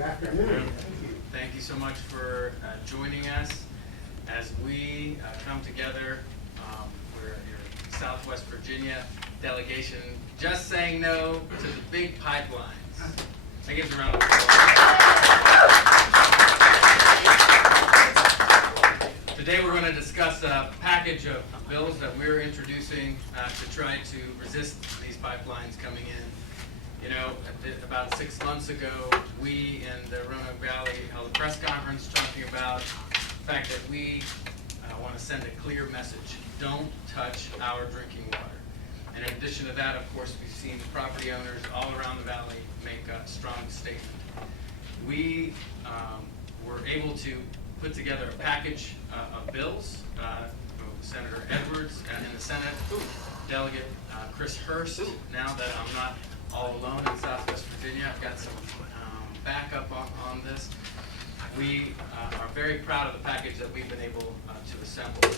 Good afternoon. Thank you. Thank you so much for joining us as we come together. We're your Southwest Virginia delegation just saying no to the big pipelines. That gives a round of applause. Today we're going to discuss a package of bills that we're introducing to try to resist these pipelines coming in. You know, about 6 months ago, we in the Roanoke Valley held a press conference talking about the fact that we want to send a clear message. Don't touch our drinking water. And in addition to that, of course, we've seen property owners all around the valley make a strong statement. We were able to put together a package of bills. Senator Edwards in the Senate, Delegate Chris Hurst. Now that I'm not all alone in Southwest Virginia, I've got some backup on this. We are very proud of the package that we've been able to assemble.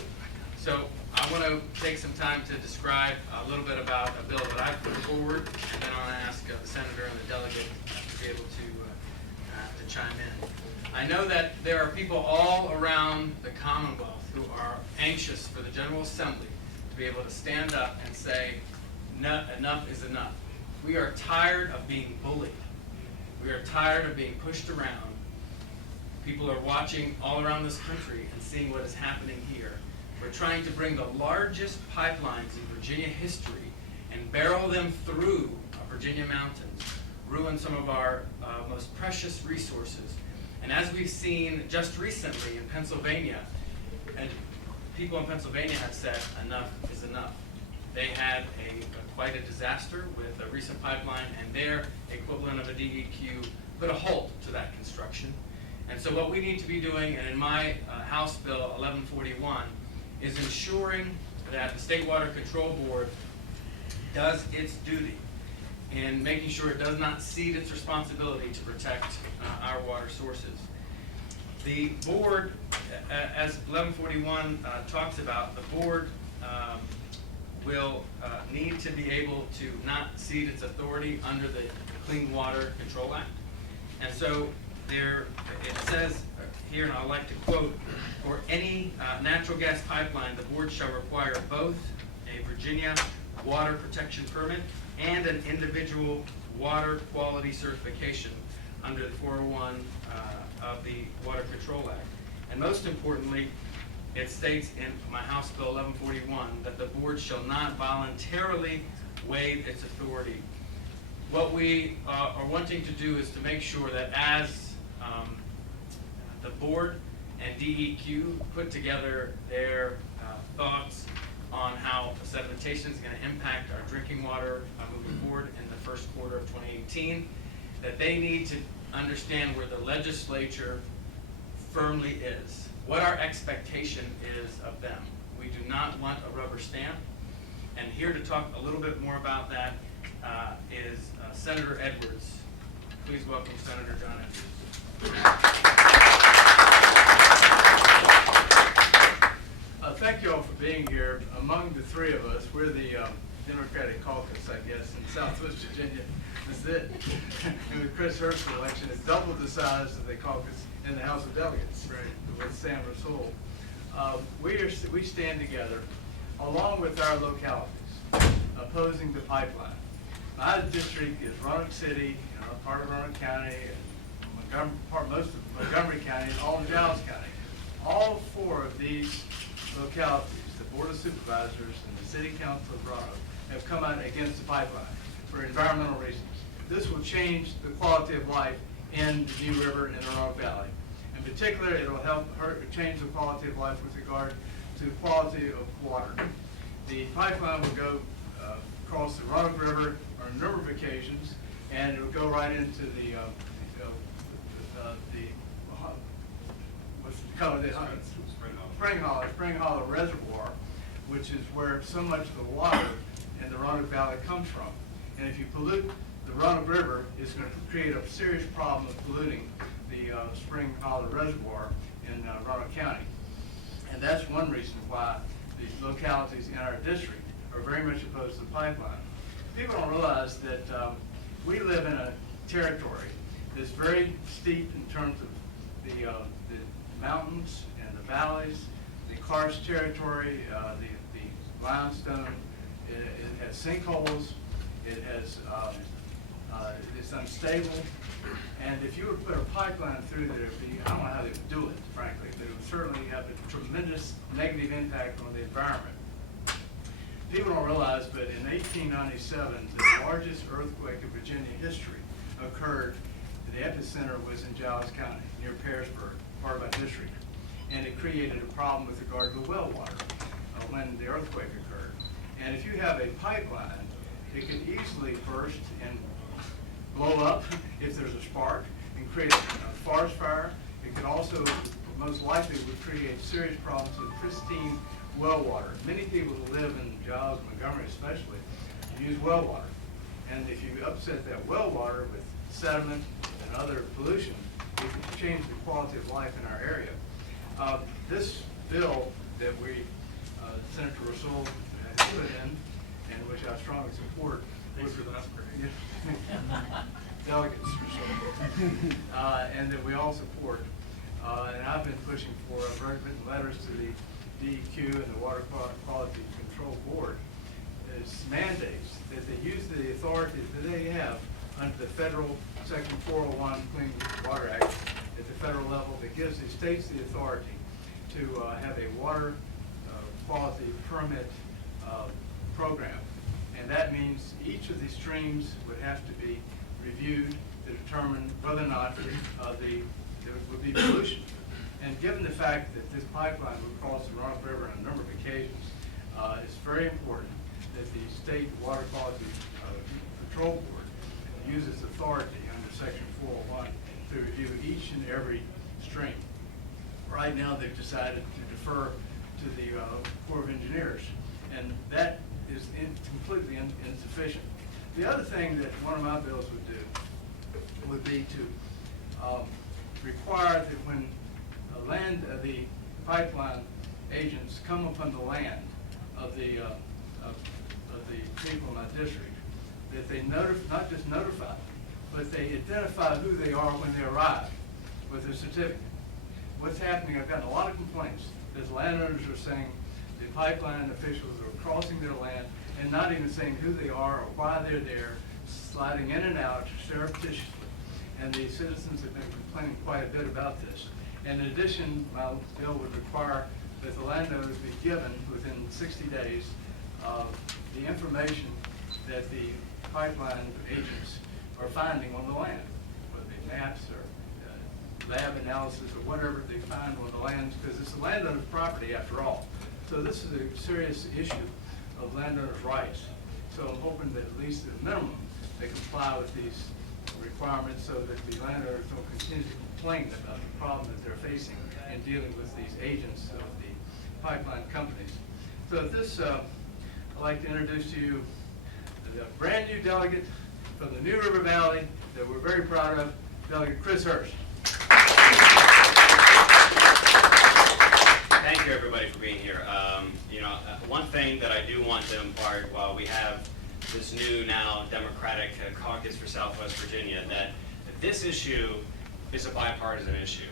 So I want to take some time to describe a little bit about a bill that I've put forward, and then I'll ask the Senator and the Delegate to be able to chime in. I know that there are people all around the Commonwealth who are anxious for the General Assembly to be able to stand up and say, no, enough is enough. We are tired of being bullied. We are tired of being pushed around. People are watching all around this country and seeing what is happening here. We're trying to bring the largest pipelines in Virginia history and barrel them through Virginia mountains, ruin some of our most precious resources. And as we've seen just recently in Pennsylvania, and people in Pennsylvania have said enough is enough. They had quite a disaster with a recent pipeline, and their equivalent of a DEQ put a halt to that construction. And so what we need to be doing, and in my House Bill 1141, is ensuring that the State Water Control Board does its duty in making sure it does not cede its responsibility to protect our water sources. The board, as 1141 talks about, the board will need to be able to not cede its authority under the Clean Water Control Act. And so it says here, and I'd like to quote, for any natural gas pipeline, the board shall require both a Virginia water protection permit and an individual water quality certification under the 401 of the Water Control Act. And most importantly, it states in my House Bill 1141 that the board shall not voluntarily waive its authority. What we are wanting to do is to make sure that as the board and DEQ put together their thoughts on how sedimentation is going to impact our drinking water moving forward in the first quarter of 2018, that they need to understand where the legislature firmly is, what our expectation is of them. We do not want a rubber stamp. And here to talk a little bit more about that is Senator Edwards. Please welcome Senator John Edwards. Thank you all for being here. Among the three of us, we're the Democratic caucus, I guess, in Southwest Virginia. That's it. And with Chris Hurst's election, it doubled the size of the caucus in the House of Delegates, right, with Sam Rasool. We stand together, along with our localities, opposing the pipeline. My district is Roanoke City, part of Roanoke County, and most of Montgomery County, and all in Dallas County. All four of these localities, the Board of Supervisors and the City Council of Roanoke, have come out against the pipeline for environmental reasons. This will change the quality of life in the New River and the Roanoke Valley. In particular, it will help change the quality of life with regard to the quality of water. The pipeline will go across the Roanoke River on a number of occasions, and it will go right into the Spring Hollow Reservoir, which is where so much of the water in the Roanoke Valley comes from. And if you pollute the Roanoke River, it's going to create a serious problem of polluting the Spring Hollow Reservoir in Roanoke County. And that's one reason why the localities in our district are very much opposed to the pipeline. People don't realize that we live in a territory It's very steep in terms of the mountains and the valleys, the karst territory, the limestone. It has sinkholes. It has it's unstable. And if you were to put a pipeline through there, I don't know how they would do it, frankly, but it would certainly have a tremendous negative impact on the environment. People don't realize, but in 1897, the largest earthquake in Virginia history occurred. The epicenter was in Giles County, near Pearisburg, part of our district. And it created a problem with regard to the well water when the earthquake occurred. And if you have a pipeline, it could easily burst and blow up if there's a spark and create a forest fire. It could also, most likely, would create serious problems with pristine well water. Many people who live in Giles, Montgomery especially, use well water. And if you upset that well water with sediment and other pollution, it can change the quality of life in our area. This bill that Senator Russell has put in, and which I strongly support, Thanks for the upgrade. Delegates and that we all support. And I've been pushing for, I've written letters to the DEQ and the Water Quality Control Board. It's mandates that they use the authority that they have under the federal Section 401 Clean Water Act at the federal level that gives the states the authority to have a water quality permit program. And that means each of these streams would have to be reviewed to determine whether or not there would be pollution. And given the fact that this pipeline would cross the Roanoke River on a number of occasions, it's very important that the State Water Quality Control Board uses authority under Section 401 to review each and every stream. Right now, they've decided to defer to the Corps of Engineers, and that is completely insufficient. The other thing that one of my bills would do would be to require that when the pipeline agents come upon the land of the people in my district, that they not just notify, but they identify who they are when they arrive with their certificate. What's happening, I've gotten a lot of complaints, that landowners are saying the pipeline officials are crossing their land and not even saying who they are or why they're there, sliding in and out surreptitiously. And the citizens have been complaining quite a bit about this. And in addition, my bill would require that the landowners be given within 60 days the information that the pipeline agents are finding on the land, whether it be maps or lab analysis or whatever they find on the land, because it's the landowner's property after all. So this is a serious issue of landowners' rights. So I'm hoping that at least at a minimum they comply with these requirements so that the landowners don't continue to complain about the problem that they're facing in dealing with these agents of the pipeline companies. So at this, I'd like to introduce to you the brand new delegate from the New River Valley that we're very proud of, Delegate Chris Hirsch. Thank you, everybody, for being here. One thing that I do want to impart while we have this new now Democratic caucus for Southwest Virginia, that this issue is a bipartisan issue.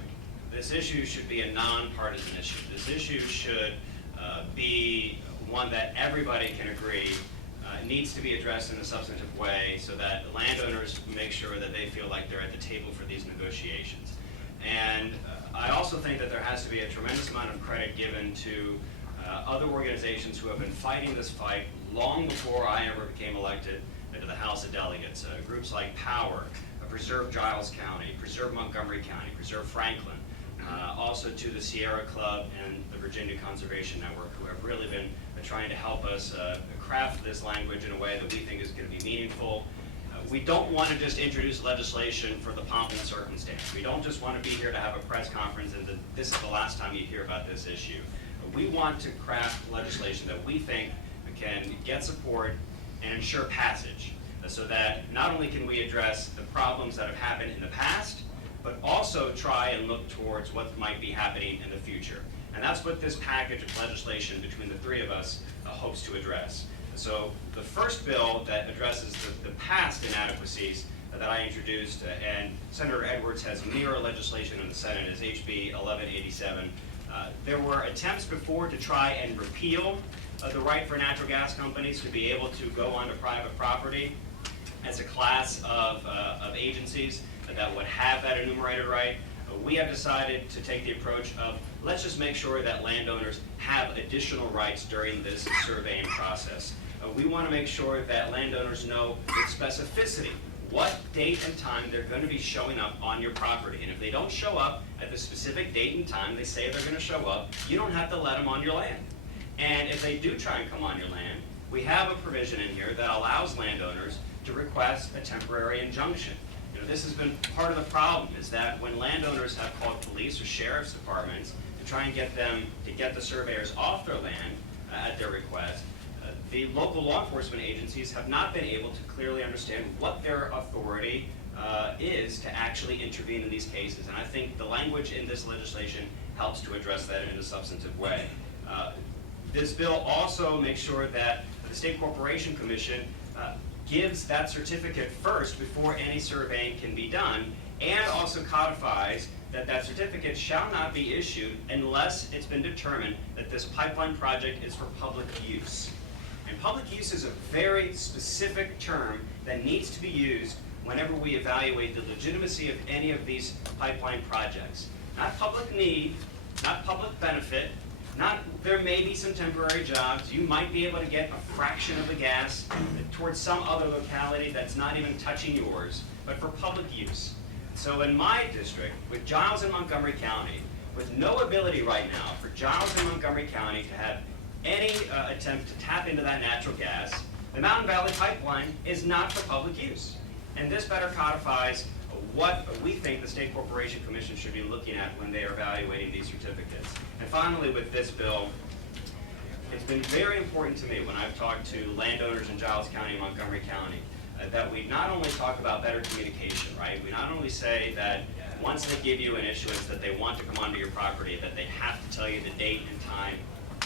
This issue should be a nonpartisan issue. This issue should be one that everybody can agree needs to be addressed in a substantive way so that landowners make sure that they feel like they're at the table for these negotiations. And I also think that there has to be a tremendous amount of credit given to other organizations who have been fighting this fight long before I ever became elected into the House of Delegates. Groups like POWER, Preserve Giles County, Preserve Montgomery County, Preserve Franklin, also to the Sierra Club and the Virginia Conservation Network, who have really been trying to help us craft this language in a way that we think is going to be meaningful. We don't want to just introduce legislation for the pomp and circumstance. We don't just want to be here to have a press conference and this is the last time you hear about this issue. We want to craft legislation that we think can get support and ensure passage, so that not only can we address the problems that have happened in the past, but also try and look towards what might be happening in the future. And that's what this package of legislation between the three of us hopes to address. So the first bill that addresses the past inadequacies that I introduced, and Senator Edwards has mirror legislation in the Senate, is HB 1187. There were attempts before to try and repeal the right for natural gas companies to be able to go onto private property as a class of agencies that would have that enumerated right. We have decided to take the approach of, let's just make sure that landowners have additional rights during this surveying process. We want to make sure that landowners know with specificity what date and time they're going to be showing up on your property. And if they don't show up at the specific date and time they say they're going to show up, you don't have to let them on your land. And if they do try and come on your land, we have a provision in here that allows landowners to request a temporary injunction. This has been part of the problem, is that when landowners have called police or sheriff's departments to try and get them to get the surveyors off their land at their request, the local law enforcement agencies have not been able to clearly understand what their authority is to actually intervene in these cases. And I think the language in this legislation helps to address that in a substantive way. This bill also makes sure that the State Corporation Commission gives that certificate first before any surveying can be done, and also codifies that that certificate shall not be issued unless it's been determined that this pipeline project is for public use. And public use is a very specific term that needs to be used whenever we evaluate the legitimacy of any of these pipeline projects. Not public need, not public benefit, there may be some temporary jobs. You might be able to get a fraction of the gas towards some other locality that's not even touching yours, but for public use. So in my district, with Giles and Montgomery County, with no ability right now for Giles and Montgomery County to have any attempt to tap into that natural gas, the Mountain Valley Pipeline is not for public use. And this better codifies what we think the State Corporation Commission should be looking at when they are evaluating these certificates. And finally, with this bill, it's been very important to me when I've talked to landowners in Giles County and Montgomery County that we not only talk about better communication, right? We not only say that once they give you an issuance that they want to come onto your property, that they have to tell you the date and time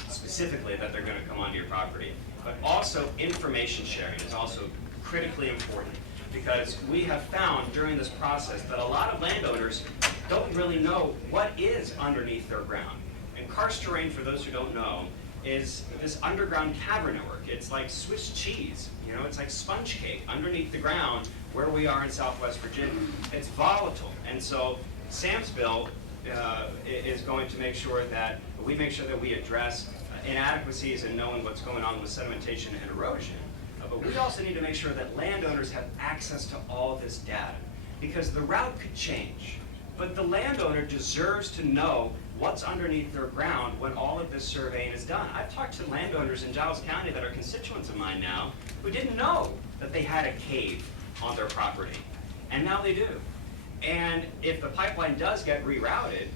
specifically that they're going to come onto your property, but also information sharing is also critically important. Because we have found during this process that a lot of landowners don't really know what is underneath their ground. And karst terrain, for those who don't know, is this underground cavern network. It's like Swiss cheese, it's like sponge cake underneath the ground where we are in Southwest Virginia. It's volatile, and so Sam's bill is going to make sure that we address inadequacies in knowing what's going on with sedimentation and erosion. But we also need to make sure that landowners have access to all this data, because the route could change. But the landowner deserves to know what's underneath their ground when all of this surveying is done. I've talked to landowners in Giles County that are constituents of mine now who didn't know that they had a cave on their property, and now they do. And if the pipeline does get rerouted,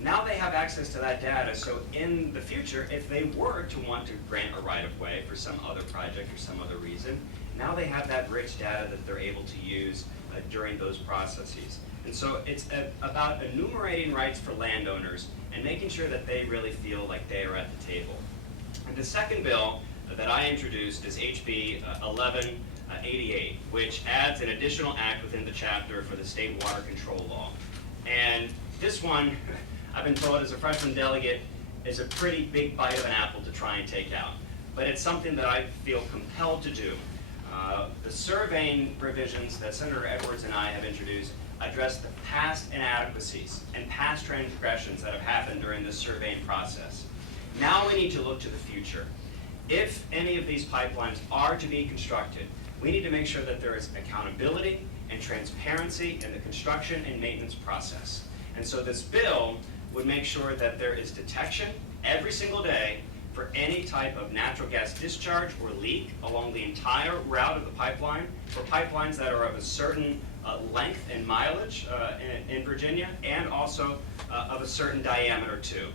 now they have access to that data, so in the future, if they were to want to grant a right-of-way for some other project or some other reason, now they have that rich data that they're able to use during those processes. And so it's about enumerating rights for landowners and making sure that they really feel like they are at the table. And the second bill that I introduced is HB 1188, which adds an additional act within the chapter for the state water control law. And this one, I've been told as a freshman delegate, is a pretty big bite of an apple to try and take out. But it's something that I feel compelled to do. The surveying provisions that Senator Edwards and I have introduced address the past inadequacies and past transgressions that have happened during this surveying process. Now we need to look to the future. If any of these pipelines are to be constructed, we need to make sure that there is accountability and transparency in the construction and maintenance process. And so this bill would make sure that there is detection every single day for any type of natural gas discharge or leak along the entire route of the pipeline, for pipelines that are of a certain length and mileage in Virginia, and also of a certain diameter too.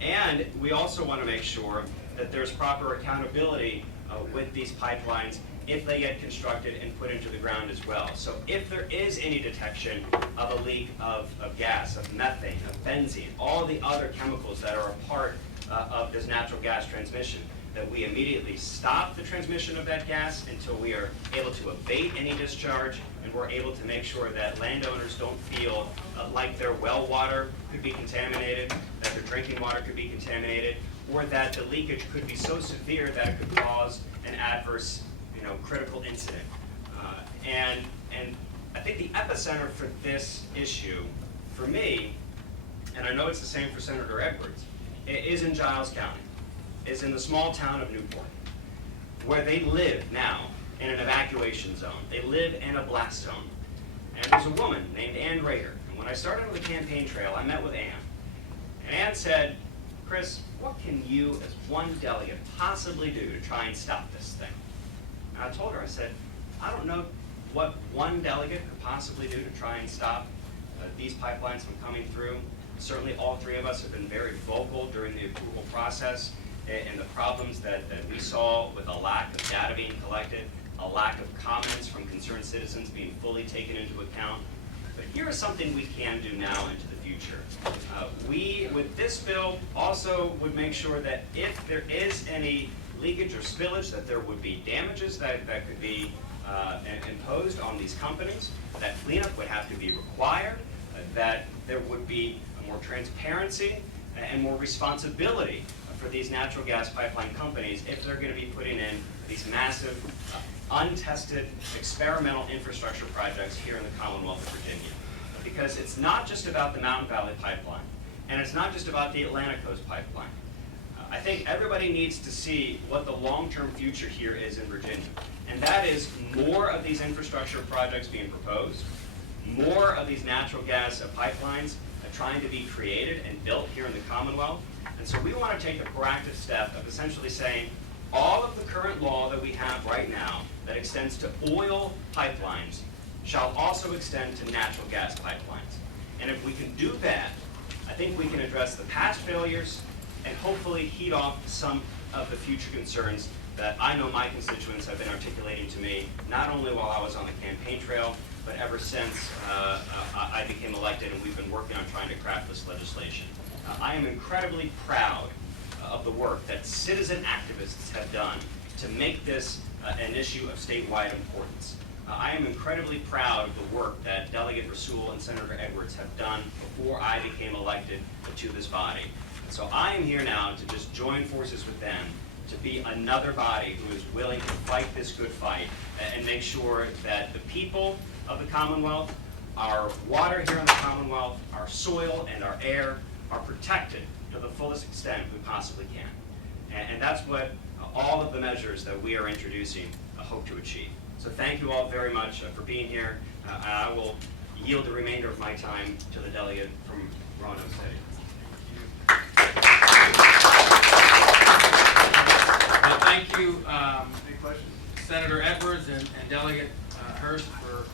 And we also want to make sure that there's proper accountability with these pipelines if they get constructed and put into the ground as well. So if there is any detection of a leak of gas, of methane, of benzene, all the other chemicals that are a part of this natural gas transmission, that we immediately stop the transmission of that gas until we are able to abate any discharge, and we're able to make sure that landowners don't feel like their well water could be contaminated, that their drinking water could be contaminated, or that the leakage could be so severe that it could cause an adverse, critical incident. And I think the epicenter for this issue, for me, and I know it's the same for Senator Edwards, is in Giles County, is in the small town of Newport, where they live now in an evacuation zone. They live in a blast zone. And there's a woman named Ann Rader. And when I started on the campaign trail, I met with Ann. And Ann said, Chris, what can you as one delegate possibly do to try and stop this thing? And I told her, I said, I don't know what one delegate could possibly do to try and stop these pipelines from coming through. Certainly all three of us have been very vocal during the approval process and the problems that we saw with a lack of data being collected, a lack of comments from concerned citizens being fully taken into account. But here is something we can do now into the future. We, with this bill, also would make sure that if there is any leakage or spillage, that there would be damages that could be imposed on these companies, that cleanup would have to be required, that there would be more transparency and more responsibility for these natural gas pipeline companies if they're going to be putting in these massive, untested, experimental infrastructure projects here in the Commonwealth of Virginia. Because it's not just about the Mountain Valley Pipeline, and it's not just about the Atlantic Coast Pipeline. I think everybody needs to see what the long-term future here is in Virginia. And that is more of these infrastructure projects being proposed, more of these natural gas pipelines trying to be created and built here in the Commonwealth. And so we want to take a proactive step of essentially saying all of the current law that we have right now that extends to oil pipelines shall also extend to natural gas pipelines. And if we can do that, I think we can address the past failures and hopefully heed off some of the future concerns that I know my constituents have been articulating to me, not only while I was on the campaign trail, but ever since I became elected and we've been working on trying to craft this legislation. I am incredibly proud of the work that citizen activists have done to make this an issue of statewide importance. I am incredibly proud of the work that Delegate Rasool and Senator Edwards have done before I became elected to this body. So I am here now to just join forces with them to be another body who is willing to fight this good fight and make sure that the people of the Commonwealth, our water here in the Commonwealth, our soil and our air are protected to the fullest extent we possibly can. And that's what all of the measures that we are introducing hope to achieve. So thank you all very much for being here. I will yield the remainder of my time to the delegate from Roanoke City. Well, thank you, Any questions? Senator Edwards and Delegate Hurst for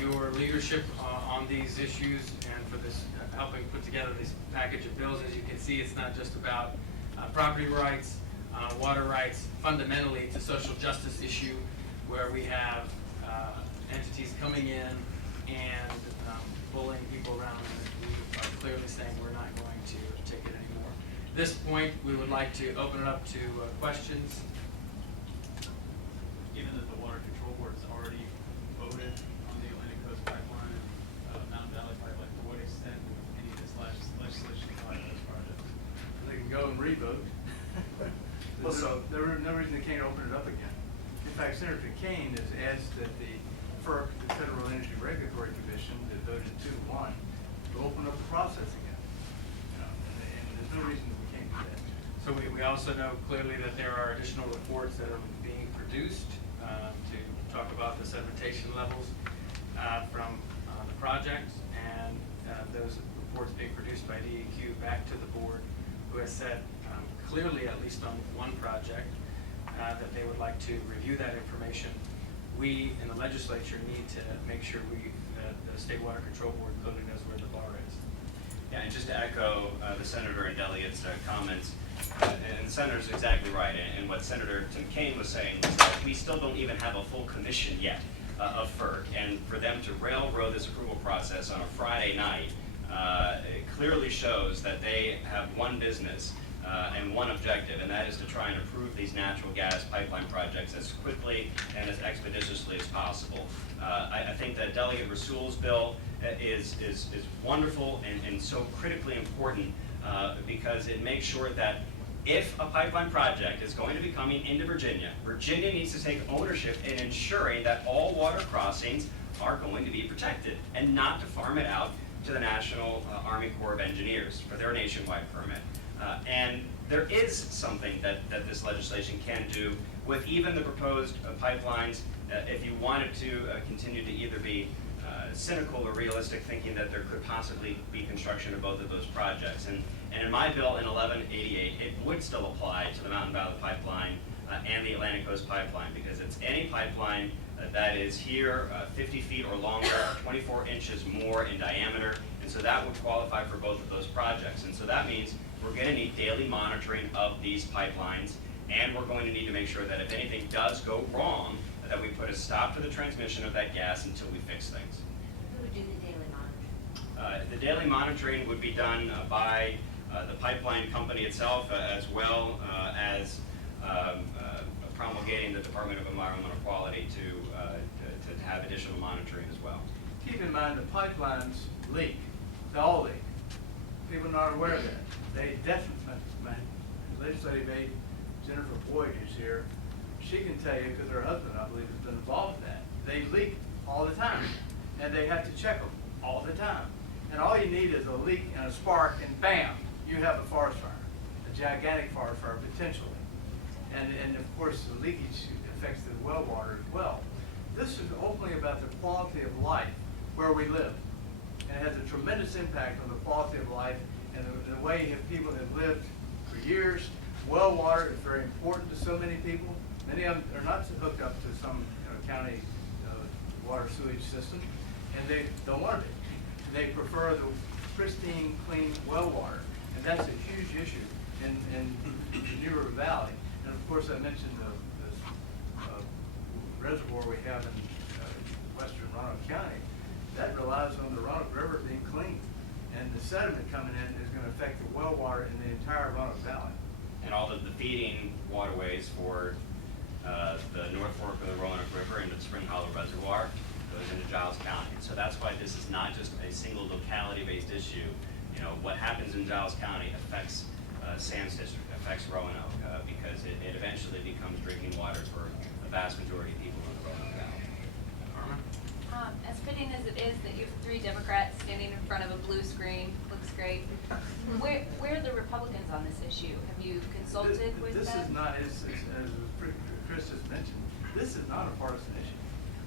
your leadership on these issues and for this helping put together this package of bills. As you can see, it's not just about property rights, water rights. Fundamentally, it's a social justice issue where we have entities coming in and bullying people around, and we are clearly saying we're not going to take it anymore. At this point, we would like to open it up to questions. Given that the Water Control Board's already voted on the Atlantic Coast Pipeline and Mountain Valley Pipeline, to what extent would any of this legislation apply to those projects? They can go and re-vote. Well, so- There's no reason they can't open it up again. In fact, Senator Kane has asked that the FERC, the Federal Energy Regulatory Commission, that voted 2-1, to open up the process again. And there's no reason that we can't do that. So we also know clearly that there are additional reports that are being produced to talk about the sedimentation levels from the project, and those reports being produced by DEQ back to the board, who has said clearly, at least on one project, that they would like to review that information. We in the legislature need to make sure the State Water Control Board clearly knows where the bar is. Yeah, and just to echo the senator and delegates' comments, and the senator's exactly right, and what Senator Tim Kaine was saying was that we still don't even have a full commission yet of FERC, and for them to railroad this approval process on a Friday night it clearly shows that they have one business and one objective, and that is to try and approve these natural gas pipeline projects as quickly and as expeditiously as possible. I think that Delegate Rasool's bill is wonderful and so critically important because it makes sure that if a pipeline project is going to be coming into Virginia, Virginia needs to take ownership in ensuring that all water crossings are going to be protected and not to farm it out to the National Army Corps of Engineers for their nationwide permit. And there is something that this legislation can do with even the proposed pipelines if you wanted to continue to either be cynical or realistic, thinking that there could possibly be construction of both of those projects. And in my bill in 1188, it would still apply to the Mountain Valley Pipeline and the Atlantic Coast Pipeline, because it's any pipeline that is here 50 feet or longer, 24 inches more in diameter, and so that would qualify for both of those projects. And so that means we're going to need daily monitoring of these pipelines, and we're going to need to make sure that if anything does go wrong, that we put a stop to the transmission of that gas until we fix things. Who would do the daily monitoring? The daily monitoring would be done by the pipeline company itself, as well as promulgating the Department of Environmental Quality to have additional monitoring as well. Keep in mind the pipelines leak. They all leak. People are not aware of that. They definitely, my legislative aide, Jennifer Boyd, who's here, she can tell you, because her husband, I believe, has been involved in that. They leak all the time, and they have to check them all the time. And all you need is a leak and a spark, and bam, you have a forest fire, a gigantic forest fire potentially. And of course, the leakage affects the well water as well. This is ultimately about the quality of life where we live. And it has a tremendous impact on the quality of life and the way people have lived for years. Well water is very important to so many people. Many of them are not hooked up to some county water sewage system, and they don't want it. They prefer the pristine, clean well water, and that's a huge issue in the New River Valley. And of course, I mentioned the reservoir we have in western Roanoke County. That relies on the Roanoke River being clean, and the sediment coming in is going to affect the well water in the entire Roanoke Valley. And all of the feeding waterways for the North Fork of the Roanoke River into the Spring Hollow Reservoir goes into Giles County. So that's why this is not just a single locality-based issue. You know, what happens in Giles County affects Sam's district, affects Roanoke, because it eventually becomes drinking water for the vast majority of people in the Roanoke Valley. Carmen? As fitting as it is that you have 3 Democrats standing in front of a blue screen, looks great. Where are the Republicans on this issue? Have you consulted with them? This is not, as Chris has mentioned, this is not a partisan issue.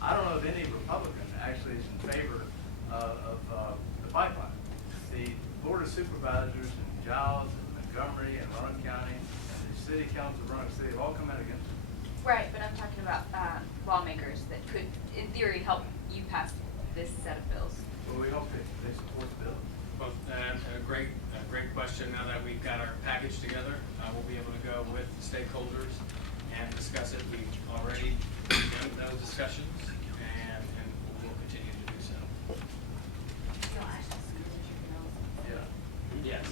I don't know if any Republican actually is in favor of the pipeline. The Board of Supervisors in Giles and Montgomery and Roanoke County and the City Council of Roanoke City have all come out against it. Right, but I'm talking about lawmakers that could, in theory, help you pass this set of bills. But we hope they support the bill. Well, a great question. Now that we've got our package together, we'll be able to go with stakeholders and discuss it. We've already begun those discussions, and we'll continue to do so. You'll actually submit your bills. Yeah. Yes.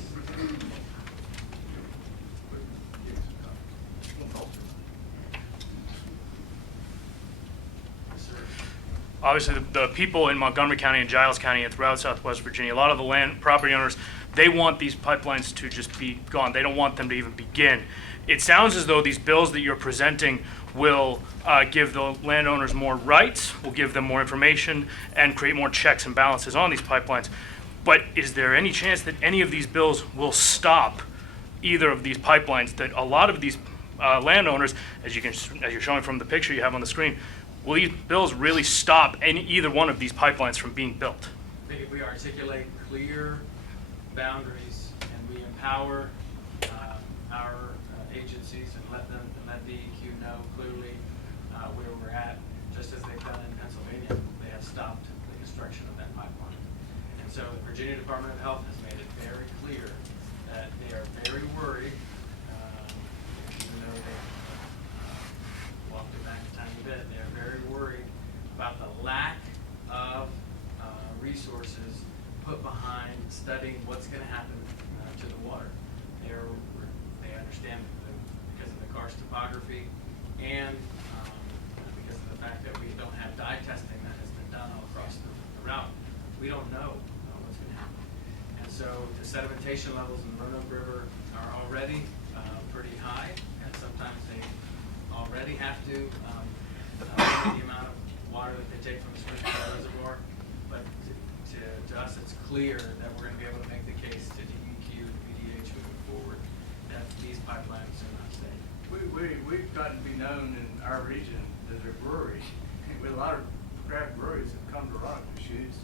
Obviously, the people in Montgomery County and Giles County and throughout Southwest Virginia, a lot of the land property owners, they want these pipelines to just be gone. They don't want them to even begin. It sounds as though these bills that you're presenting will give the landowners more rights, will give them more information, and create more checks and balances on these pipelines. But is there any chance that any of these bills will stop either of these pipelines? That a lot of these landowners, as you're showing from the picture you have on the screen, will these bills really stop either one of these pipelines from being built? I think if we articulate clear boundaries and we empower our agencies and let DEQ know clearly where we're at, just as they've done in Pennsylvania, they have stopped the construction of that pipeline. And so the Virginia Department of Health has made it very clear that they are very worried, even though they walked it back a tiny bit, they are very worried about the lack of resources put behind studying what's going to happen to the water. They understand because of the karst topography and because of the fact that we don't have dye testing that has been done all across the route. We don't know what's going to happen. And so the sedimentation levels in the Roanoke River are already pretty high, and sometimes they already have to limit the amount of water that they take from the Springfield Reservoir. But to us, it's clear that we're going to be able to make the case to DEQ and VDH moving forward that these pipelines are not safe. We've gotten to be known in our region as a brewery. With a lot of craft breweries that come to Roanoke, Deschutes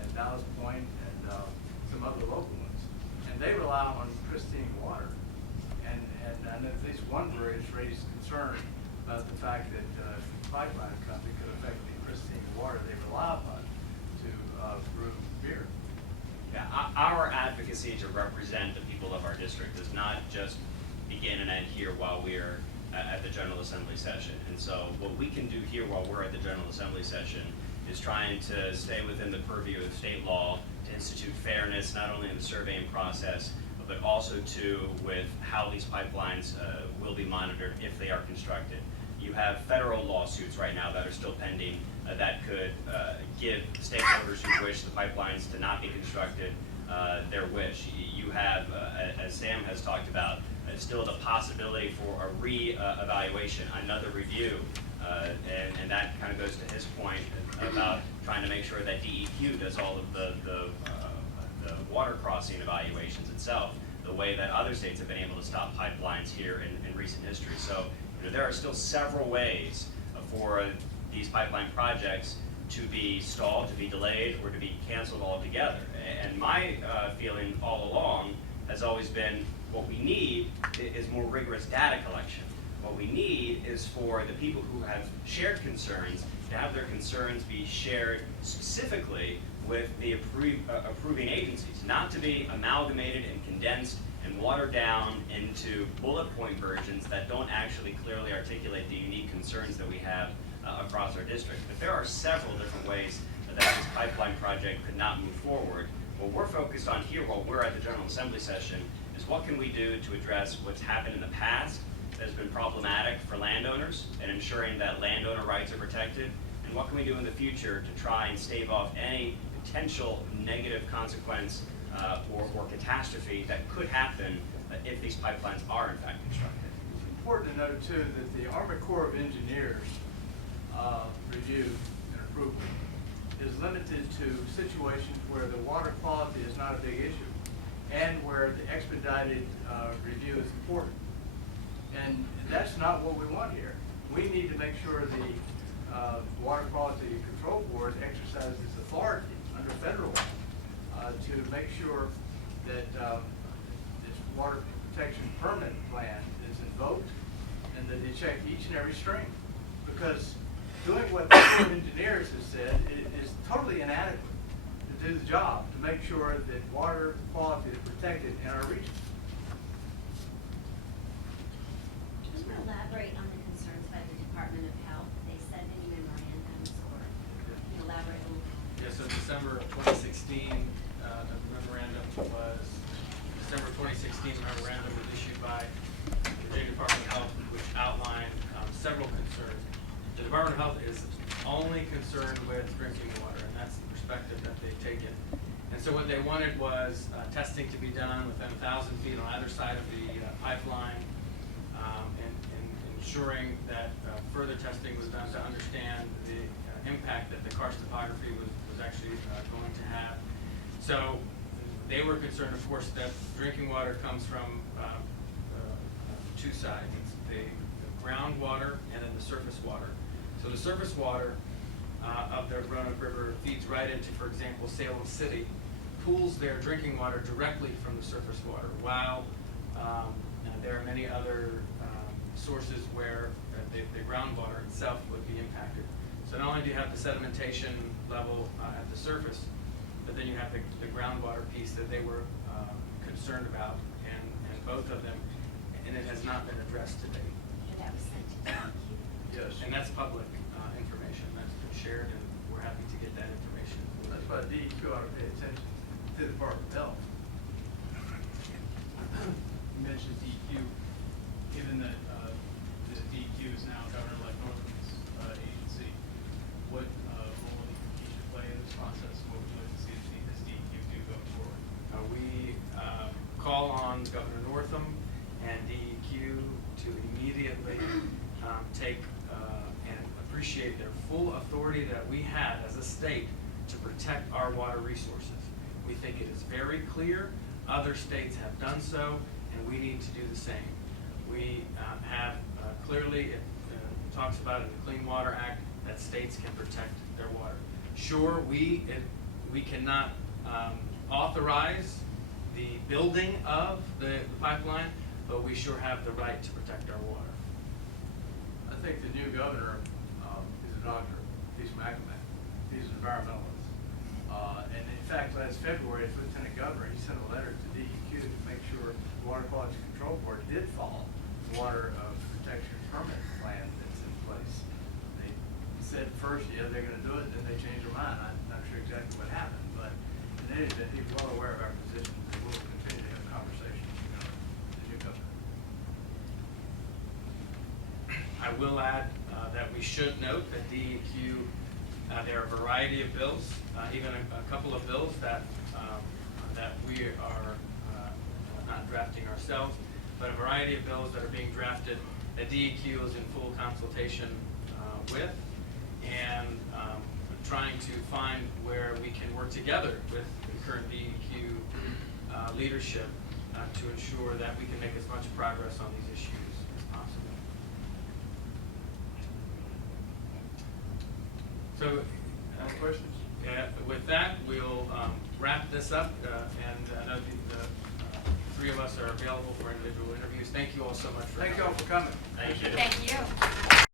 and Dallas Point and some other local ones. And they rely on pristine water. And I know at least one brewery has raised concern about the fact that pipeline company could affect the pristine water they rely upon to brew beer. Yeah, our advocacy to represent the people of our district does not just begin and end here while we're at the General Assembly session. And so what we can do here while we're at the General Assembly session is trying to stay within the purview of state law to institute fairness, not only in the surveying process, but also too with how these pipelines will be monitored if they are constructed. You have federal lawsuits right now that are still pending that could give stakeholders who wish the pipelines to not be constructed their wish. You have, as Sam has talked about, still the possibility for a re-evaluation, another review, and that kind of goes to his point about trying to make sure that DEQ does all of the water crossing evaluations itself, the way that other states have been able to stop pipelines here in recent history. So there are still several ways for these pipeline projects to be stalled, to be delayed, or to be canceled altogether. And my feeling all along has always been what we need is more rigorous data collection. What we need is for the people who have shared concerns to have their concerns be shared specifically with the approving agencies, not to be amalgamated and condensed and watered down into bullet point versions that don't actually clearly articulate the unique concerns that we have across our district. But there are several different ways that this pipeline project could not move forward. What we're focused on here while we're at the General Assembly session is what can we do to address what's happened in the past that has been problematic for landowners and ensuring that landowner rights are protected, and what can we do in the future to try and stave off any potential negative consequence or catastrophe that could happen if these pipelines are in fact constructed. It's important to note too that the Army Corps of Engineers review and approval is limited to situations where the water quality is not a big issue and where the expedited review is important. And that's not what we want here. We need to make sure the Water Quality Control Board exercises its authority under federal law to make sure that this water protection permit plan is invoked and that they check each and every stream. Because doing what the Corps of Engineers has said is totally inadequate to do the job, to make sure that water quality is protected in our region. Can you elaborate on the concerns by the Department of Health? They sent any memorandums or can you elaborate a little? Yeah, so December of 2016, the memorandum was, December 2016 memorandum was issued by the Virginia Department of Health, which outlined several concerns. The Department of Health is only concerned with drinking water, and that's the perspective that they've taken. And so what they wanted was testing to be done within 1,000 feet on either side of the pipeline, and ensuring that further testing was done to understand the impact that the karst topography was actually going to have. So they were concerned, of course, that drinking water comes from two sides. It's the groundwater and then the surface water. So the surface water of the Roanoke River feeds right into, for example, Salem City, pulls their drinking water directly from the surface water, while there are many other sources where the groundwater itself would be impacted. So not only do you have the sedimentation level at the surface, but then you have the groundwater piece that they were concerned about, and both of them, and it has not been addressed to date. That was sent to DEQ. Yes. And that's public information that's been shared, and we're happy to get that information. That's why DEQ ought to pay attention to the Department of Health. You mentioned DEQ, given that the DEQ is now Governor-elect Northam's agency, what role do you think he should play in this process? What would you like to see this DEQ do going forward? We call on Governor Northam and DEQ to immediately take and appreciate their full authority that we have as a state to protect our water resources. We think it is very clear. Other states have done so, and we need to do the same. We have clearly, it talks about in the Clean Water Act, that states can protect their water. Sure, we cannot authorize the building of the pipeline, but we sure have the right to protect our water. I think the new governor is a doctor. He's from ACP. He's an environmentalist. And in fact, last February, as Lieutenant Governor, he sent a letter to DEQ to make sure the Water Quality Control Board did follow the water protection permit plan that's in place. They said first, yeah, they're going to do it, then they changed their mind. I'm not sure exactly what happened, but in any event, he's well aware of our position, and we'll continue to have conversations with the new governor. I will add that we should note that DEQ, there are a variety of bills, even a couple of bills that we are not drafting ourselves, but a variety of bills that are being drafted that DEQ is in full consultation with, and trying to find where we can work together with the current DEQ leadership to ensure that we can make as much progress on these issues as possible. So, Questions? with that, we'll wrap this up, and I know the three of us are available for individual interviews. Thank you all so much for coming. Thank you all for coming. Thank you. Thank you.